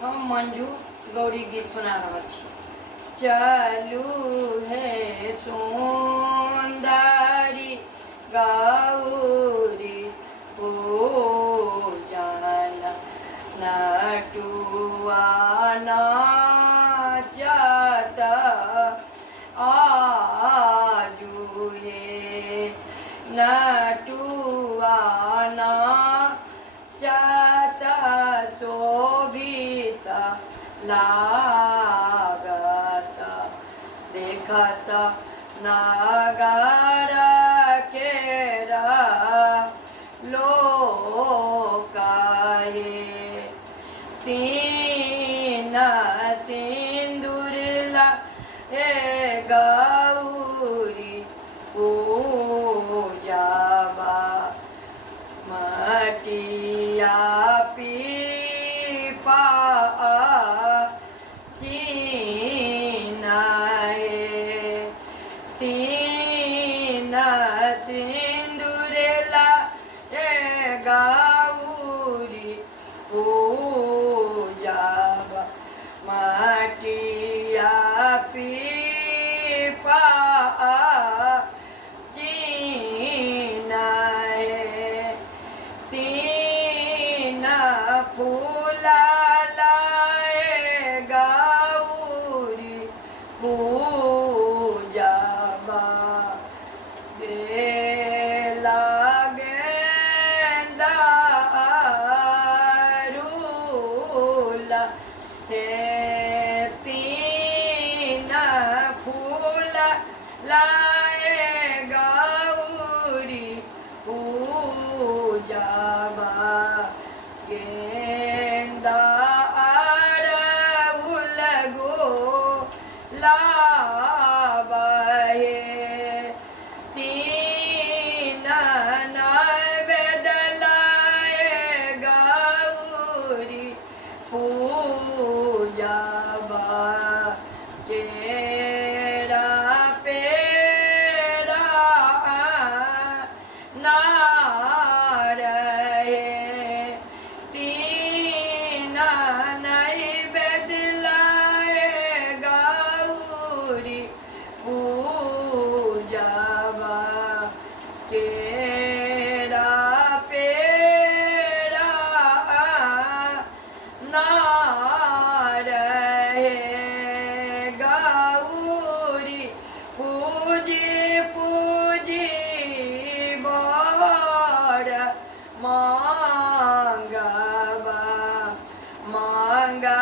हम मंजू गौरी गीत सुना रहा छी। चालू है सुंदरी गौरी पूजना नटुआ नाचत आजू हे नटुआ नाचत शोभित लागत देखत नगर केरा लोक हे तीन सिंदूर ए गौरी पूजाबा मटिया पीपा तीन सिंदूर ए गौरी पूजाबा मटिया पीपा तीन फूल लाए गौरी पूजाबा गेंदा रूल हे तीन फूल लाए गौरी पूजाबा गेंदा अरहुल गुलाब हे तीन नैवेद्य लाए गौरी पूजाबा केरा पेड़ा नार हे तीन नैवेद्य लाए गौरी पूजाबा केरा पेड़ा नार हे गौरी पूजी पूजी बर मांगबा मांगा